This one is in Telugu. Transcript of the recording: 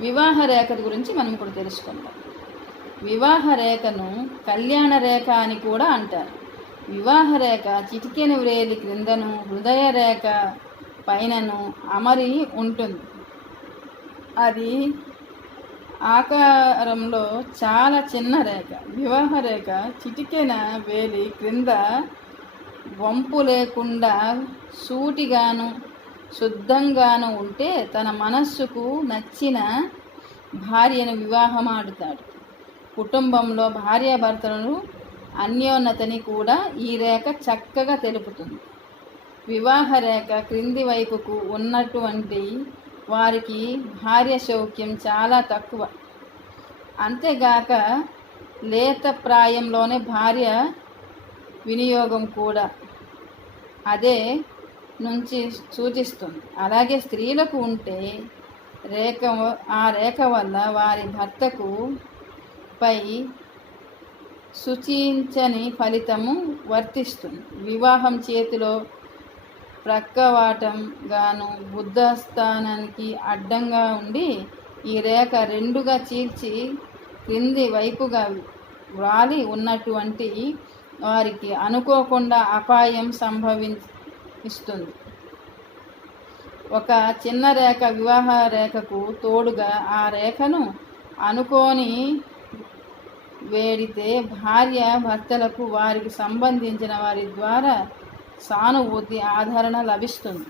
వివాహ రేఖ గురించి మనం ఇప్పుడు తెలుసుకుందాం. వివాహ రేఖను కళ్యాణ రేఖ అని కూడా అంటారు. వివాహ రేఖ చిటికెన వ్రేలి క్రిందను, హృదయ రేఖ పైనను అమరి ఉంటుంది. అది ఆకారంలో చాలా చిన్న రేఖ. వివాహ రేఖ చిటికెన వేలి క్రింద వంపు లేకుండా సూటిగాను శుద్ధంగాను ఉంటే తన మనస్సుకు నచ్చిన భార్యను వివాహమాడుతాడు. కుటుంబంలో భార్యాభర్తలను అన్యోన్నతని కూడా ఈ రేఖ చక్కగా తెలుపుతుంది. వివాహ రేఖ క్రింది వైపుకు ఉన్నటువంటి వారికి భార్య సౌఖ్యం చాలా తక్కువ. అంతేగాక లేత ప్రాయంలోనే భార్య వినియోగం కూడా అదే నుంచి సూచిస్తుంది. అలాగే స్త్రీలకు ఉంటే ఆ రేఖ వల్ల వారి భర్తకు పై సూచించని ఫలితము వర్తిస్తుంది. వివాహం చేతిలో ప్రక్కవాటం గాను బుద్ధస్థానానికి అడ్డంగా ఉండి ఈ రేఖ రెండుగా చీల్చి క్రింది వైపుగా వ్రాలి ఉన్నటువంటి వారికి అనుకోకుండా అపాయం సంభవిస్తుంది. ఒక చిన్న రేఖ వివాహ రేఖకు తోడుగా ఆ రేఖను అనుకోని వేడితే భార్య భర్తలకు వారికి సంబంధించిన వారి ద్వారా సానుభూతి ఆదరణ లభిస్తుంది.